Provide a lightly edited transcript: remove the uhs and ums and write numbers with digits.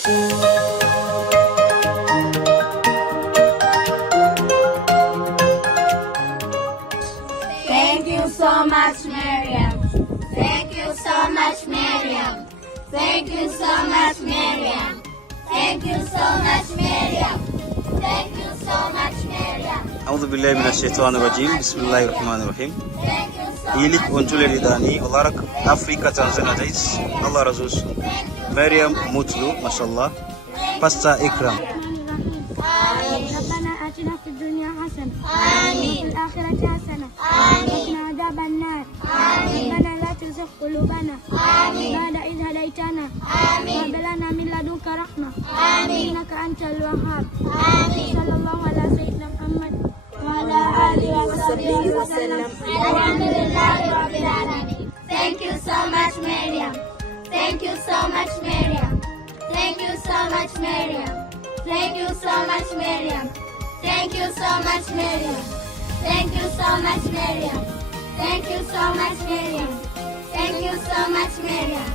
Thank you so much, Miriam. Thank you so much, Miriam. Thank you so much, Miriam. Thank you so much, Miriam. Thank you so much, Miriam. A'udhu billahi minasyaitonirrajim. Bismillahirrahmanirrahim. Thank you so İyilik öncüleri olarak Afrika Tanzanya'dayız. Allah razı olsun. Meryem Mutlu maşallah. Pasta ikram. ربنا آتنا في الدنيا حسنة آمين. وفي الآخرة حسنة آمين. وقنا عذاب النار آمين. ربنا لا تزغ قلوبنا آمين. بعد إذ هديتنا آمين. وهب لنا من لدنك رحمة آمين. إنك أنت الوهاب آمين. صلى الله على سيدنا محمد وعلى آله وصحبه وسلم. Alhamdulillahi Rabbil Alamin. Thank you so much, Miriam. Thank you so much, Miriam. Thank you so much, Miriam. Thank you so much, Miriam. Thank you so much, Miriam. Thank you so much, Miriam. Thank you so much, Miriam. Thank you so much, Miriam.